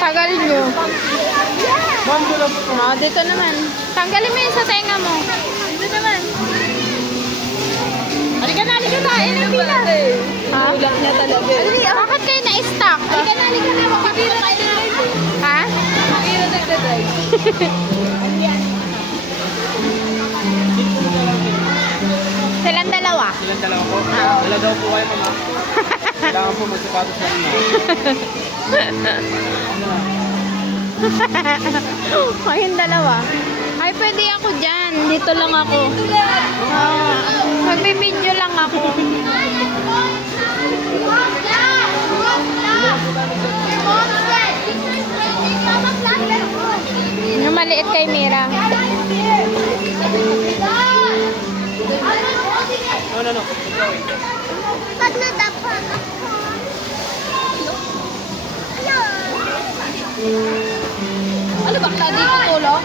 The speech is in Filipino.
Tagal nyo. Oh, dito naman. Tanggalin mo yun sa tenga mo. Dito naman. Halika na. Ilang pila. Ha? Ulak niya talaga. Bakit kayo na-stuck? Halika na. Makapira nagdadrive. Ha? Makapira nagdadrive. Silang dalawa po. Dala daw po kayo, mama. Kailangan po magsapatos na rin. Kayong dalawa. Ay, pwede ako dyan. Dito lang ako. Magbibideo lang ako. Yung maliit kay Mira. No. Pag nadapan ako. Ano ba? Dito tulong?